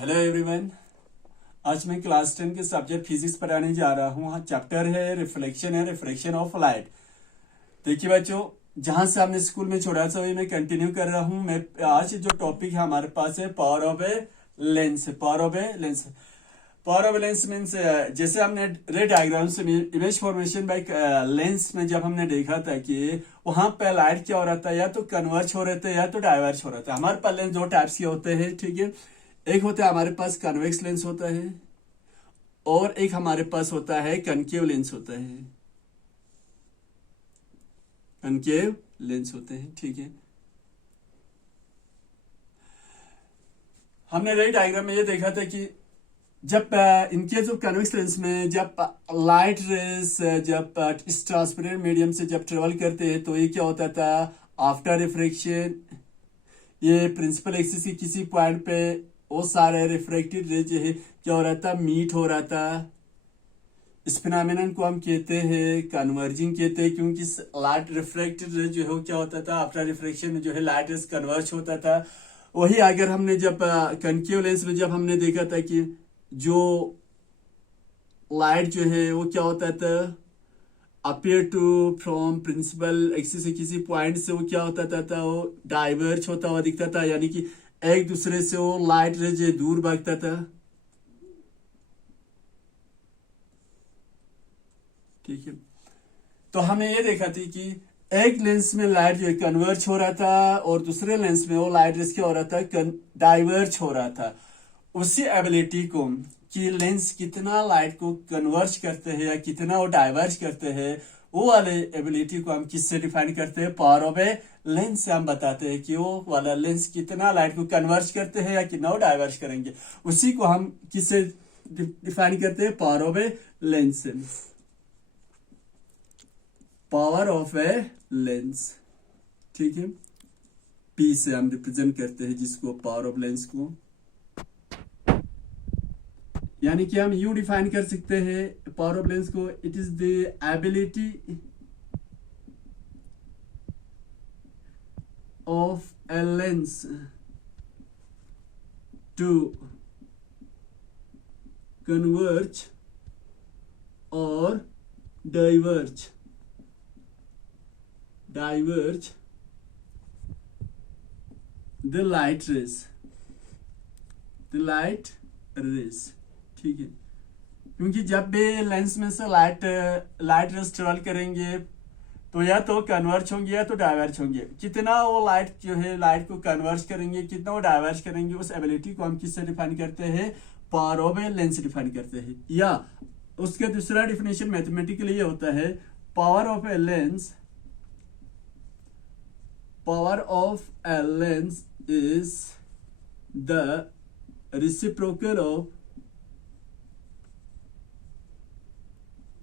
Hello everyone. आज मैं class 10 के सब्जेक्ट फिजिक्स पढ़ाने जा रहा हूँ। चैप्टर है रिफ्लेक्शन ऑफ लाइट। देखिए बच्चों, जहां से हमने स्कूल में छोड़ा था वही मैं कंटिन्यू कर रहा हूँ। मैं आज जो टॉपिक है हमारे पास है power of a lens. Power of a lens means जैसे हमने रे डायग्राम से इमेज फॉर्मेशन बाय लेंस में जब हमने देखा था कि वहां पे लाइट क्या हो रहा था, या तो कन्वर्ज हो रहे थे या तो डाइवर्ज हो रहा था। हमारे पास लेंस दो टाइप्स के होते हैं, ठीक है। एक होता है हमारे पास कन्वेक्स लेंस होता है और एक हमारे पास होता है कनकेव लेंस होता है। कनकेव लेंस होते हैं, ठीक है। हमने रे डायग्राम में ये देखा था कि जब इनके जो कन्वेक्स लेंस में जब लाइट रेस जब इस ट्रांसपेरेंट मीडियम से जब ट्रेवल करते हैं तो ये क्या होता था, आफ्टर रिफ्रैक्शन ये प्रिंसिपल एक्सिस की किसी पॉइंट पे वो सारे रिफ्रैक्टेड रे जो है क्या हो रहा था, मीट हो रहा था। इस फिनोमेनन को हम कहते हैं कन्वर्जिंग कहते हैं, क्योंकि लाइट रिफ्रैक्टेड रे जो है वो क्या होता था, आफ्टर रिफ्रैक्शन में जो है लाइट रेस कन्वर्ज होता था। वही अगर हमने जब कनकेव लेंस में जब हमने देखा था कि जो लाइट जो है वो क्या होता था, appear to from principal axis से किसी पॉइंट से वो क्या होता था वो डाइवर्ज होता हुआ दिखता था, यानी कि एक दूसरे से वो लाइट रे जो दूर भागता था, ठीक है। तो हमने ये देखा थी कि एक लेंस में लाइट जो है कन्वर्ज हो रहा था और दूसरे लेंस में वो लाइट रेस क्या हो रहा था, डाइवर्ज हो रहा था। उसी एबिलिटी को कि लेंस कितना लाइट को कन्वर्ज करते हैं या कितना वो डाइवर्ज करते हैं, वो वाले एबिलिटी को हम किससे डिफाइन करते हैं, पावर ऑफ ए लेंस से हम बताते हैं कि वो वाला लेंस कितना लाइट को कन्वर्ज करते हैं या कितना वो डाइवर्ज करेंगे। उसी को हम किससे डिफाइन करते हैं, पावर ऑफ ए लेंस से। पावर ऑफ ए लेंस, ठीक है। पी से हम रिप्रेजेंट करते हैं जिसको, पावर ऑफ लेंस को, यानी कि हम यू डिफाइन कर सकते हैं पावर ऑफ लेंस को, it is the ability of a lens to converge or diverge the light rays, ठीक है। क्योंकि जब भी लेंस में से लाइट रेस ट्रेवल करेंगे तो या तो कन्वर्ज होंगे या तो डाइवर्ज होंगे। कितना वो लाइट जो है लाइट को कन्वर्ज करेंगे, कितना वो डाइवर्ज करेंगे, उस एबिलिटी को हम किससे डिफाइन करते हैं, power of a lens define करते हैं। या उसका दूसरा डिफिनेशन मैथमेटिकली ये होता है, power of a lens is the reciprocal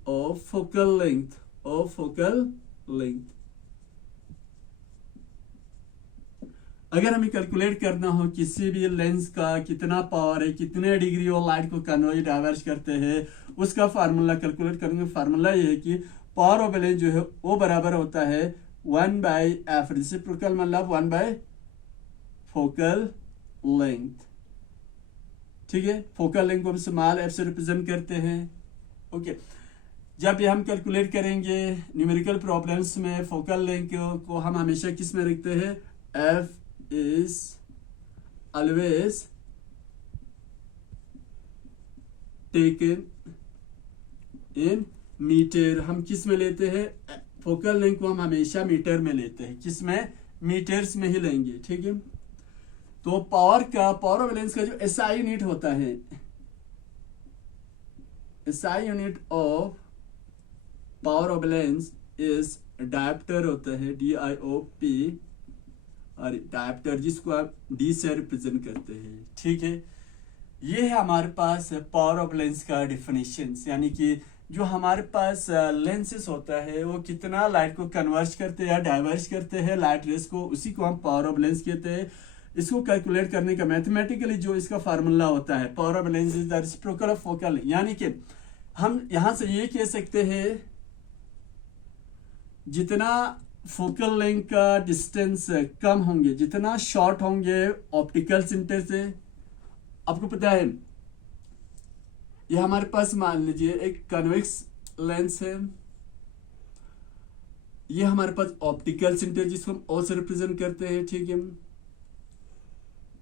of focal length अगर हमें कैलकुलेट करना हो किसी भी लेंस का कितना पावर है, कितने डिग्री वो लाइट को कन्वर्ज डाइवर्ज करते हैं, उसका फार्मूला कैलकुलेट करेंगे। फार्मूला ये है कि पावर ऑफ लेंस जो है वो बराबर होता है 1/f, रेसिप्रोकल मतलब 1/, फोकल लेंथ, ठीक है। फोकल लेंथ को हम स्मॉल एफ से रिप्रेजेंट करते हैं, ओके। जब ये हम कैलकुलेट करेंगे न्यूमेरिकल प्रॉब्लम्स में फोकल लेंथ को हम हमेशा किस में रखते हैं, F is always taken in metre. हम किस में लेते हैं, फोकल लेंथ को हम हमेशा मीटर में लेते हैं, किस में, मीटर्स में ही लेंगे, ठीक है। तो पावर ऑफ लेंस का जो एसआई यूनिट होता है, SI unit of power of lens is dioptre होता है, DIOP, और डायप्टर जिसको आप डी से रिप्रेजेंट करते हैं, ठीक है। ये है हमारे पास पावर ऑफ लेंस का डिफिनेशन, यानी कि जो हमारे पास लेंसेस होता है वो कितना लाइट को कन्वर्ज करते हैं या डाइवर्ज करते हैं लाइट रेस को, उसी को हम पावर ऑफ लेंस कहते हैं। इसको कैलकुलेट करने का मैथमेटिकली जो इसका फार्मूला होता है, power of lens is the reciprocal of focal, यानी कि हम यहां से ये कह सकते हैं जितना फोकल लेंथ का डिस्टेंस कम होंगे, जितना शॉर्ट होंगे ऑप्टिकल सेंटर से, आपको पता है ये हमारे पास मान लीजिए एक कन्वेक्स लेंस है, ये हमारे पास ऑप्टिकल सिंटर जिसको हम ओ से रिप्रेजेंट करते हैं, ठीक है।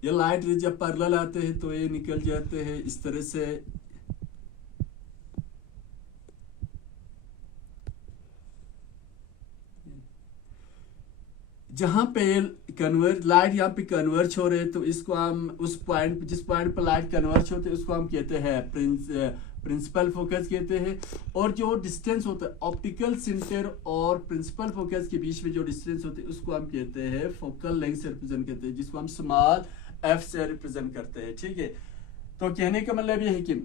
ये लाइट रे जब पैरेलल आते हैं तो ये निकल जाते हैं इस तरह से। जहां पे कन्वर्ज लाइट यहाँ पे कन्वर्ज हो रहे हैं तो इसको हम उस पॉइंट जिस पॉइंट पर लाइट कन्वर्ज होते हैं उसको हम कहते हैं प्रिंसिपल फोकस कहते हैं। और जो डिस्टेंस होता है ऑप्टिकल सेंटर और प्रिंसिपल फोकस के बीच में जो डिस्टेंस होते हैं उसको हम कहते हैं फोकल लेंथ से रिप्रेजेंट करते हैं, जिसको हम स्मॉल एफ से रिप्रेजेंट करते हैं, ठीक है। तो कहने का मतलब ये है कि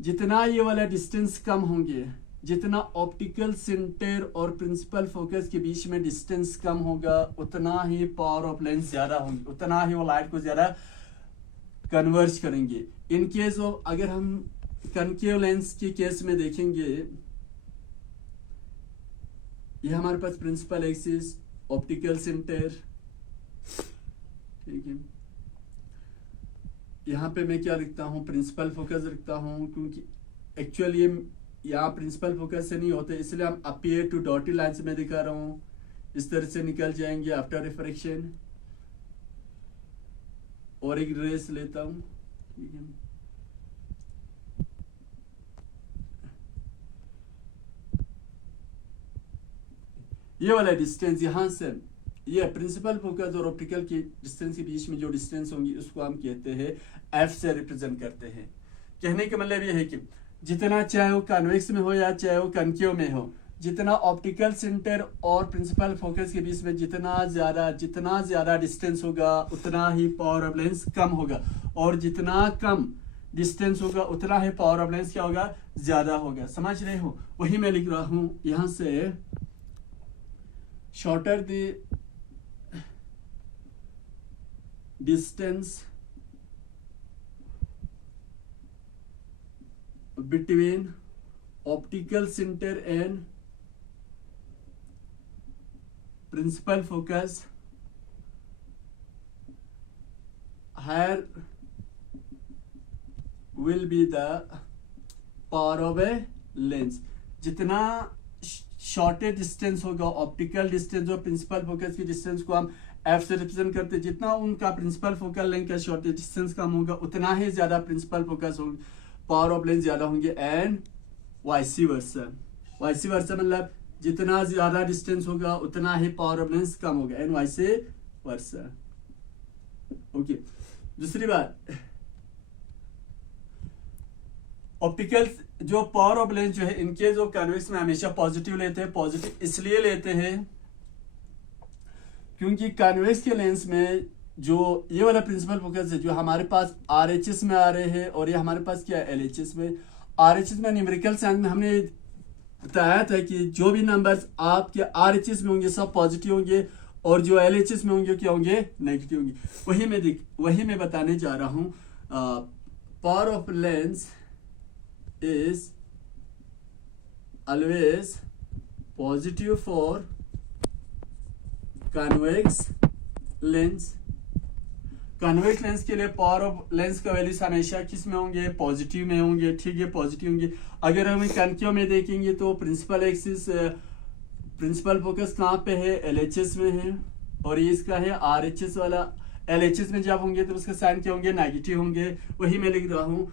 जितना ये वाला डिस्टेंस कम होंगे, जितना ऑप्टिकल सेंटर और प्रिंसिपल फोकस के बीच में डिस्टेंस कम होगा, उतना ही पावर ऑफ लेंस ज्यादा होंगी, उतना ही वो लाइट को ज्यादा कन्वर्ज करेंगे। इन केस ऑफ अगर हम कनकेव लेंस के केस में देखेंगे, ये हमारे पास प्रिंसिपल एक्सिस, ऑप्टिकल सेंटर, ठीक है। यहाँ पे मैं क्या लिखता हूँ, प्रिंसिपल फोकस लिखता हूँ, क्योंकि एक्चुअली यहाँ प्रिंसिपल फोकस से नहीं होते, इसलिए हम अपीयर टू डॉटेड लाइंस में दिखा रहा हूँ। इस तरह से निकल जाएंगे आफ्टर रिफ्रैक्शन। और एक रेस लेता हूँ, ठीक है। ये वाला डिस्टेंस यहाँ से ये प्रिंसिपल फोकस और ऑप्टिकल की डिस्टेंस के बीच में जो डिस्टेंस होंगी उसको हम कहते हैं एफ से रिप्रेजेंट करते हैं। कहने का मतलब ये है कि जितना चाहे वो कन्वेक्स में हो या चाहे वो कनकेव में हो, जितना ऑप्टिकल सेंटर और प्रिंसिपल फोकस के बीच में जितना ज्यादा डिस्टेंस होगा उतना ही पावर ऑफ लेंस कम होगा, और जितना कम डिस्टेंस होगा उतना ही पावर ऑफ लेंस क्या होगा, ज्यादा होगा। समझ रहे हो? वही मैं लिख रहा हूं यहां से, shorter the distance between optical center and principal focus, higher will be the power of a lens। जितना शॉर्टेज डिस्टेंस होगा ऑप्टिकल डिस्टेंस और प्रिंसिपल फोकस की डिस्टेंस को हम एफ से रिप्रेजेंट करते हैं, जितना उनका प्रिंसिपल फोकल लेंथ का शॉर्टेज डिस्टेंस कम होगा उतना ही ज्यादा प्रिंसिपल फोकस होगा, पावर ऑफ लेंस ज्यादा होंगे, एंड वाइसी वर्सा। वाइसी वर्सा मतलब जितना ज्यादा डिस्टेंस होगा उतना ही पावर ऑफ लेंस कम होगा, एंड वाइसी वर्सा। ओके, दूसरी बात, ऑप्टिकल जो पावर ऑफ लेंस जो है इनके जो कन्वेक्स में हमेशा पॉजिटिव लेते हैं। पॉजिटिव इसलिए लेते हैं क्योंकि कन्वेक्स के लेंस में जो ये वाला प्रिंसिपल फोकस है जो हमारे पास आरएचएस में आ रहे हैं, और ये हमारे पास क्या है एलएचएस में। आरएचएस में न्यूमेरिकल साइंस में हमने बताया था कि जो भी नंबर्स आपके आरएचएस में होंगे सब पॉजिटिव होंगे, और जो एलएचएस में होंगे क्या होंगे, नेगेटिव होंगे। वही मैं बताने जा रहा हूं। Power of lens is always positive for convex lens। Convex lens के लिए पावर ऑफ लेंस का वैल्यूज हमेशा किस में होंगे, पॉजिटिव में होंगे, ठीक है, पॉजिटिव होंगे। अगर हम कनकेव में देखेंगे तो प्रिंसिपल एक्सिस प्रिंसिपल फोकस कहाँ पे है, एलएचएस में है, और ये इसका है आरएचएस वाला। एलएचएस में जब होंगे तो उसका साइन क्या होंगे, नेगेटिव होंगे। वही मैं लिख रहा हूँ,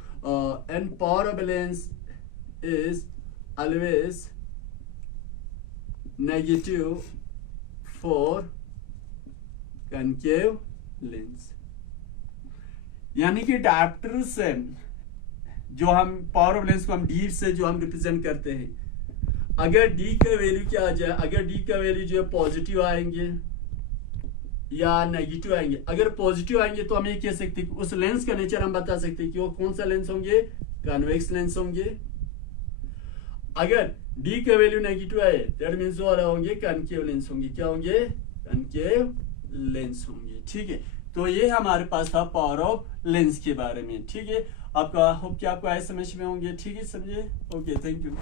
and power of lens is always negative for concave lens। यानी कि डायप्टर से जो हम पावर ऑफ लेंस को हम डी से जो हम रिप्रेजेंट करते हैं, अगर डी का वैल्यू क्या आ जाए, अगर डी का वैल्यू जो है पॉजिटिव आएंगे या नेगेटिव आएंगे। अगर पॉजिटिव आएंगे तो हम ये कह सकते हैं कि उस लेंस का नेचर हम बता सकते हैं कि वो कौन सा लेंस होंगे, कन्वेक्स लेंस होंगे। अगर डी का वैल्यू नेगेटिव आए दैट मींस वो वाला होंगे कनकेव लेंस होंगे, क्या होंगे, कनकेव लेंस होंगे, ठीक है। तो ये हमारे पास था पावर ऑफ लेंस के बारे में, ठीक है। आपका होप कि आपको आए समझ में होंगे, ठीक है, समझे। Okay, thank you.